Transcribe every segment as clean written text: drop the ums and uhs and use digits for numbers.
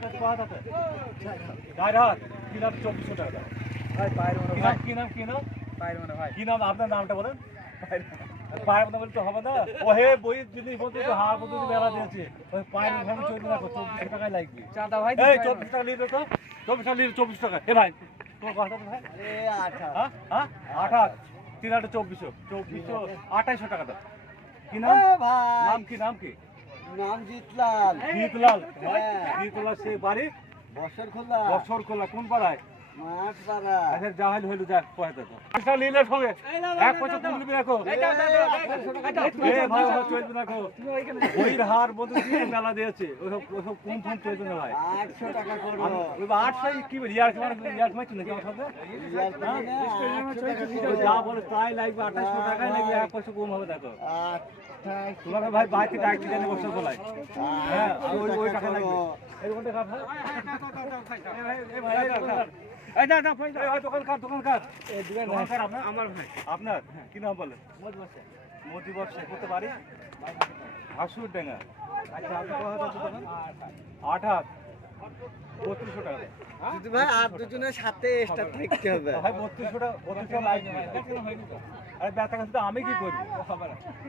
2400 টাকা কি নাম আপনার নামটা বলেন পায়ের কথা বলতে হবে না ওহে বইয়ের জিনিস বলতে হার মতো মেলা দিয়েছে ওই পায়ের ভাবে চলবে না 2400 টাকায় লাগবে চাঁদা ভাই এই 24 টাকা নিয়ে তো 24 টাকা নিয়ে 24 টাকা এ ভাই তোমার কথা ভাই আরে 28 3 2800 টাকা দাও কি নাম ভাই নাম কি নাম জিতলাল জিতলাল সে বাড়ি বছরখোলা কোন পাড়ায় মাঠপাড়া আচ্ছা যাহাই হইলো যাক পয়সা দাও আচ্ছা লীলের সঙ্গে এক পয়সা কম দিবি রাখো এ ভাই চলবে রাখো ওইর হার বন্ধু দিয়ে মেলা দিয়েছে ওসব কোন ফোন চলবে না ভাই 800 টাকা করব ওই 800 কি বলি ইয়ার মারছি নাকি আমার সাথে যা বলে তাই লাগবে 2800 টাকায় লাগবে এক পয়সা কম হবে দেখো তোমাকে ভাই বাইকে ডাকতে জানি বছর খোলায় হ্যাঁ ওই টাকা লাগবে এই কোনটা কাট ভাই এই ভাই এই না না ভাই দোকানকার এই দোকানকার আমার ভাই আপনার কি নাম বলেন মোদি বর্ষে করতে পারি হাসুর ডাঙ্গা আচ্ছা আপনি কত টাকা দেবেন 28 3200 টাকা যদি ভাই আর দুজনের সাথে এক্সট্রা থাকতে হবে ভাই 3200 টাকা লাগবে আরে ব্যথা কাছে তো আমি কি করব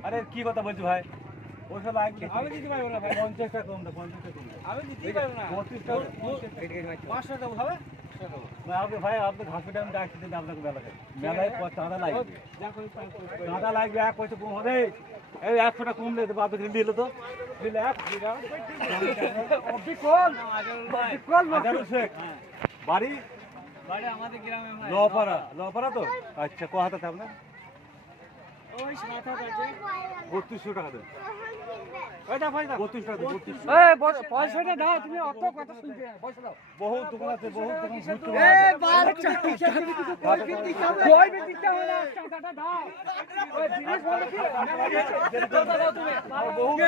আরে কি কথা বলছি ভাই ওসব লাগবে আমি দিতে পারবো না ভাই 50 টাকা কম দাও 50 টাকা কম আমি দিতে পারবো না 32 টাকা 500 টাকা হবে আপনি ভাই আপনি হসপিটাল আমি ডাকতে দিন আপনাকে মেলায় চাঁদা লাগবে এক পয়সা কম হবে এই 100 টাকা কম দিতে বাদ দিলে তো দিলে বাড়ি আমাদের গ্রামে ভাই লপাড়া তো আচ্ছা কোথাতে আপনার ওই 7 আছে 3200 টাকা দেন এটা ভাই 32 টাকা 32 এই পয়সাটা দাও তুমি অত কথা শুনতে পয়সা দাও বহুত দোকান আছে বহুত দোকান ঘুরতে এই বার চাকরি কই দিতে হবে কই দিতে হবে না টাকাটা দাও ওই জিনিস বলে কি টাকা দাও তুমি বহুত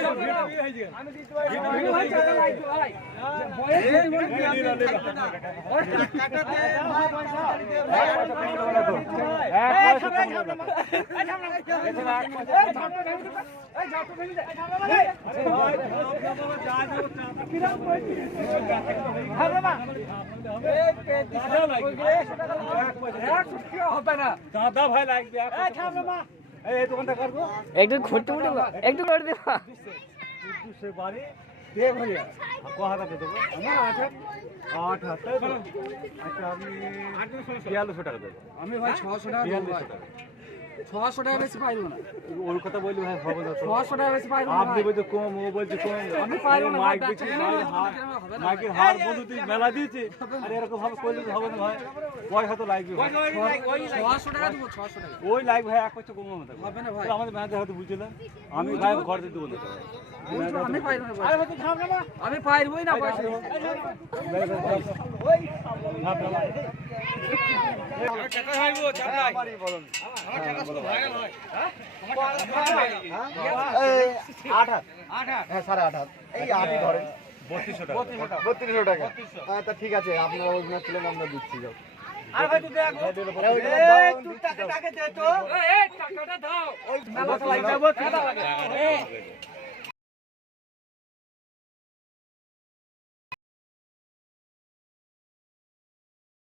আমি দিতে পারি ভাই টাকা লাগবে ভাই বয়স টাকা দে একটু ঘুরতে উঠে একটু করে দেবা সে বাড়ি দে ভাইয়া কোথা থেকে দেবো আমার 8 আচ্ছা আমি 4200 টাকা দেবো আমি ভাই 600 টাকা দেব ভাই 600 টাকা বেশি পাইবো না ওর কথা বলি ভাই হবে না 600 টাকা বেশি পাইবো না আপনি বলতে কম ও বলছে কম আমি পাইবো না মাইক বিক্রি মাইকের হার বন্ধু তুই মেলা দিয়েছে আর এরকম ভাবে করলে হবে না ভাই পয়সা তো লাগবে 600 টাকা দেবো 600 টাকা ওই লাইক ভাই এক পয়সা কম হবে হবে না ভাই আমাদের ম্যানেজার হয়তো বুঝছে না আমি ভাই ঘর দিয়ে দেবো না আমি পাইবো না আমি পাইবই না পয়সা ওই টাকা খাইবো চাপলাই বলুন আমার টাকা শুধু ভাইরাল হয় হ্যাঁ এই 8 হ্যাঁ 8.5 এই 8ই ধরেন 3200 টাকা আচ্ছা ঠিক আছে আপনারা ওইখানে ছিলেন আমরা দিচ্ছি যাও আর ভাই তুই দেখ এই তুই টাকা দে তো এই টাকাটা দাও ওই মেলা লাগবে